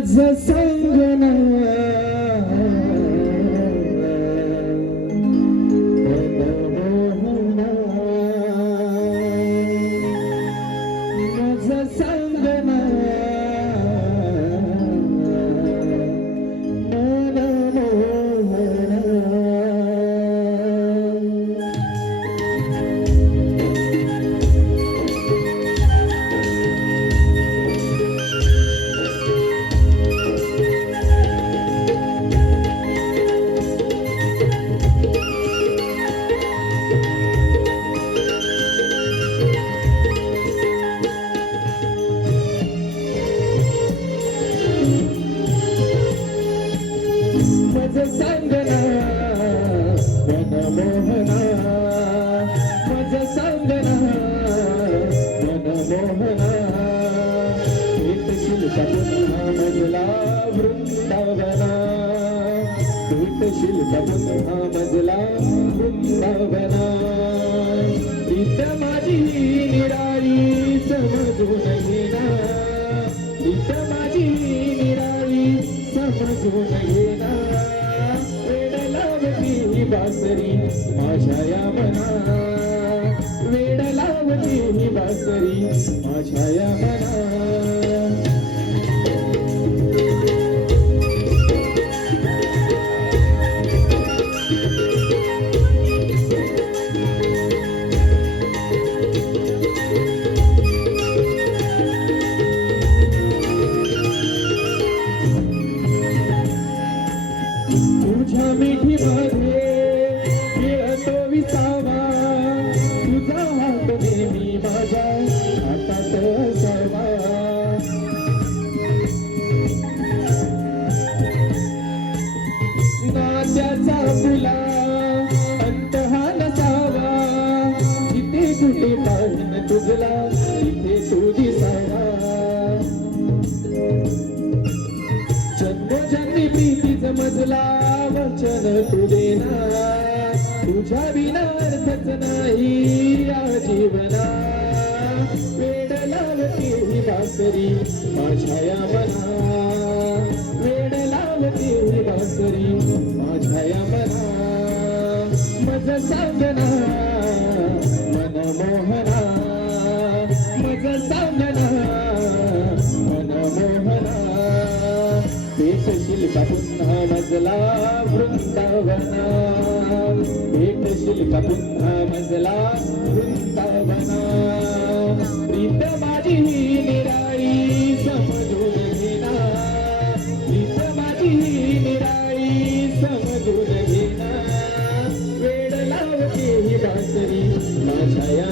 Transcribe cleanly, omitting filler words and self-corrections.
माझं सांगना माझं सांगना माझं सांगना मनमोहना माझं सांगना मनमोहना भेटशील का पुन्हा मजला वृंदावना भेटशील का पुन्हा मजला वृंदावना प्रीत माझी निराळी समजून घेना प्रीत माझी निराळी समजून घेना वेड लावती ही बासरी माझ्या या मना वेड लावती ही बासरी माझ्या या मना तुझ्या मिठी मध्ये खेळतो विसावा तुझा हात नेहमी माझ्या हातात असावा नात्याचा फुला अंत हा नसावा जिथे कुठे पाहिन तुझला तिथे तू दिसावा जन्मोजन्मी प्रीतीच मजला वचन तू देना तुझ्या विना अर्थच नाही या जीवना वेड लावती ही बासरी माझ्या या मना वेड लावती ही बासरी माझ्या या मना माझं सांगना मनमोहना माझं सांगना मनमोहना भेटशील का पुन्हा मजला वृंदावना भेटशील का पुन्हा मजला वृंदावना प्रीत माझी निराळी समजून घेना प्रीत माझी निराळी समजून घेना वेड लावते ही बासरी माझ्या